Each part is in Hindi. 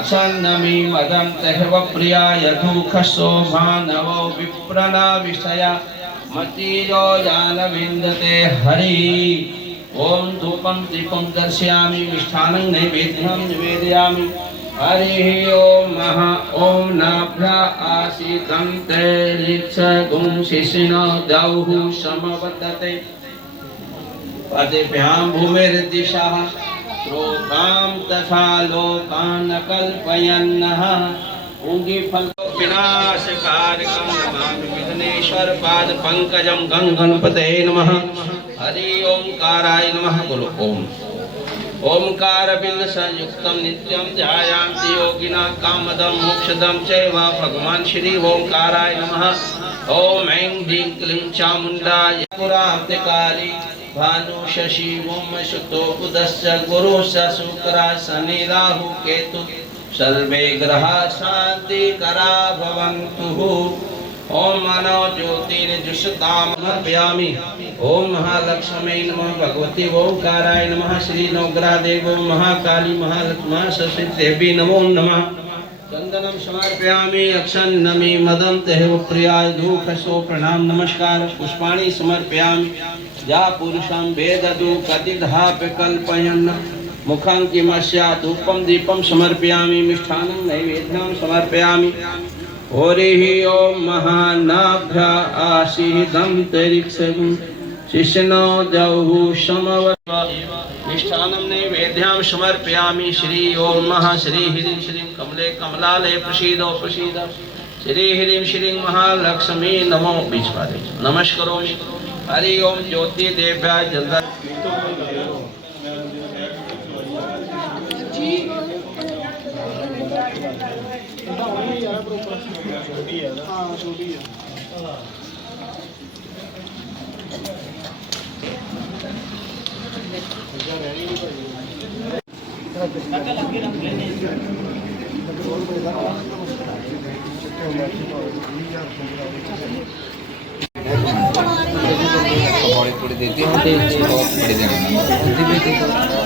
अक्षन्नमी मदं तहव प्रियाय दुःखसो मानवो विप्रना विषया मतीयो जानविन्दते हरि। ॐ धूपं दीपं दर्शयामि मिष्ठानं नैवेद्यं निवेदयामि। हरिः ॐ महा ॐ नाभ्या आसीतं ते लित्सगुं शिशिनो द्यौः समवर्तते पदेभ्यां भूमिर्दिशः। तथा लोकान् कल्पयन्नः विनाशकारकं नमामि विघ्नेश्वर पाद पंकजं नमः। हरि ओंकाराय नमः, बोलो, ओम। ओंकार बिंद संयुक्तम ध्यायान्ति योगिना कामदम मोक्षदम चैव भगवान श्री ओंकाराय नमः। ओम ऐं क्लीं चामुण्डाय पुरान्तिकारी भानु शशि ओम सुतो बुधस्य गुरु स शुक्र शनि राहु केतु सर्वे ग्रहा शान्तिकरा भवन्तु। ओम मनो ज्योतिर्जुषताम समर्पयामि ओम महालक्ष्मी नमः भगवती ओंकाराय नमः। श्री नवग्रह देवो महाकाली महालक्ष्मी सरस्वती देवी नमो नमः। चंदनम समर्पयामि अक्षन्नमि मदं तेह प्रियाय दुःखसो प्रणाम नमस्कार पुष्पाणि समर्पयामि। या पुरुषं वेददु कतिधापि कल्पयन्। मुखं किमस्या धूपं दीपं समर्पयामि। मिष्ठानं नैवेद्यं समर्पयामि। हरिः ॐ महानाभ्य आसीदं तरिक्षगुं शिष्णो द्यौः समवत्व मिष्ठानं समर्पयामि श्री ॐ महा श्री ह्रीं श्रीं कमले कमलालय प्रसीदो प्रसीद। श्री ह्रीं श्रीं महालक्ष्मी नमो। बीजपादे नमस्करोमि। हरि ओम ज्योति देव्याय जल्दा। पकौड़े थोड़ी देती हैं और थोड़ी देना एक एक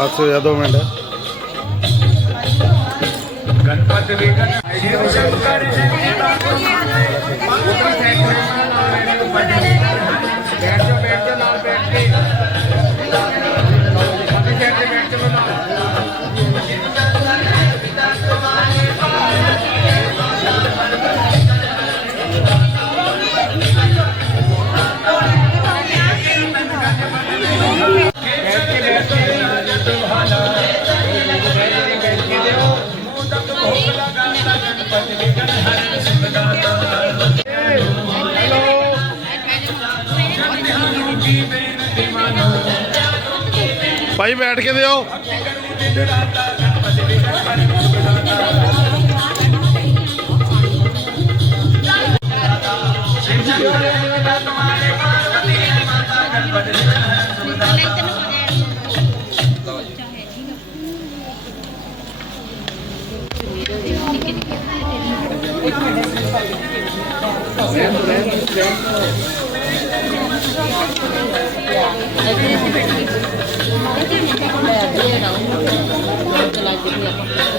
पाँच या दो मिनट ਭਾਈ ਬੈਠ ਕੇ ਦਿਓ Thank you.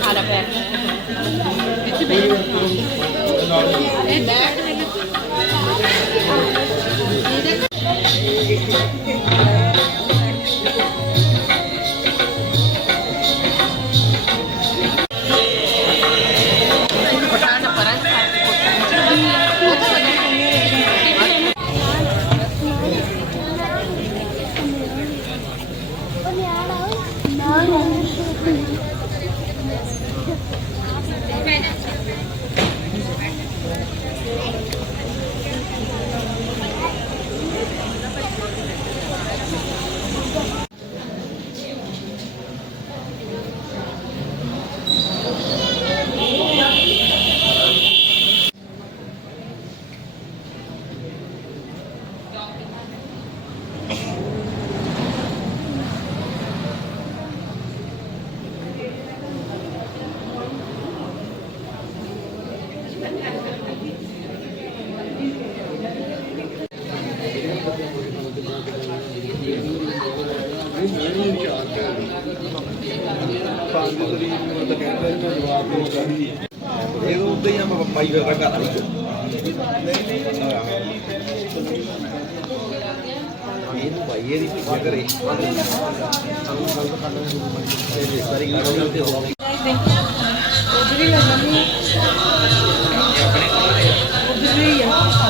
খারাপ ਉਧਰ ਹੀ ਆ।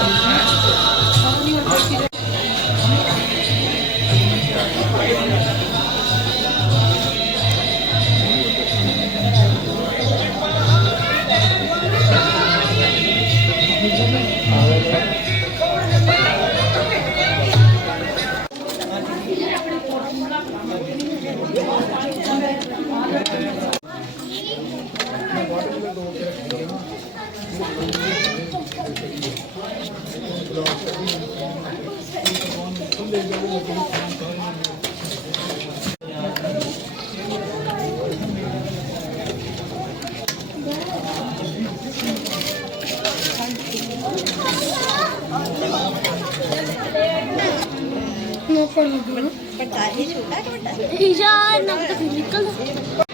छोटा छोटा यार ना तो निकल।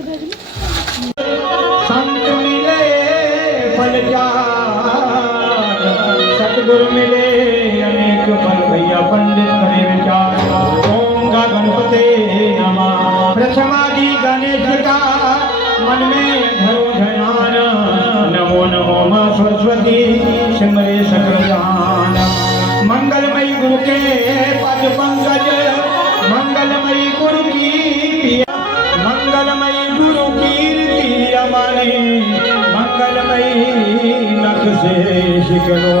Thank you. के पद पंकज मंगलमयी गुरु की पिया मंगलमयी गुरु कीर्ति अमानी मंगलमयी नख से शिकलो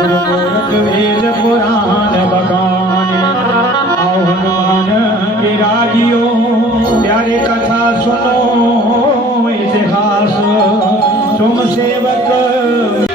गुरु मूरत वेद पुराण बखानी आओ हनुमान विराजियो प्यारे कथा सुनो इतिहास तुम सेवक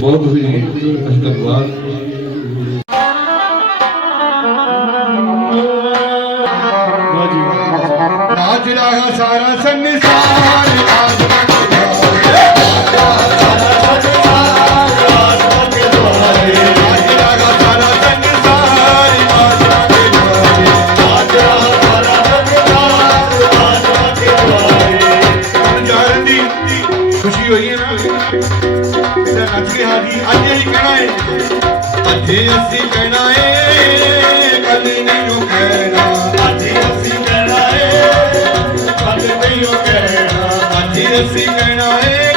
Bom, Vinícius, acho que é. ਤੇ ਨੱਚ ਬਿਹਾਰੀ ਅੱਜ ਇਹੀ ਕਹਿਣਾ ਏ। ਅੱਜ ਅਸੀਂ ਕਹਿਣਾ ਏ ਕੱਲ ਨਹੀਂ ਕਹਿਣਾ। ਅੱਜ ਅਸੀਂ ਕਹਿਣਾ ਏ ਕੱਲ ਨਹੀਂ ਕਹਿਣਾ। ਅੱਜ ਅਸੀਂ ਕਹਿਣਾ ਏ।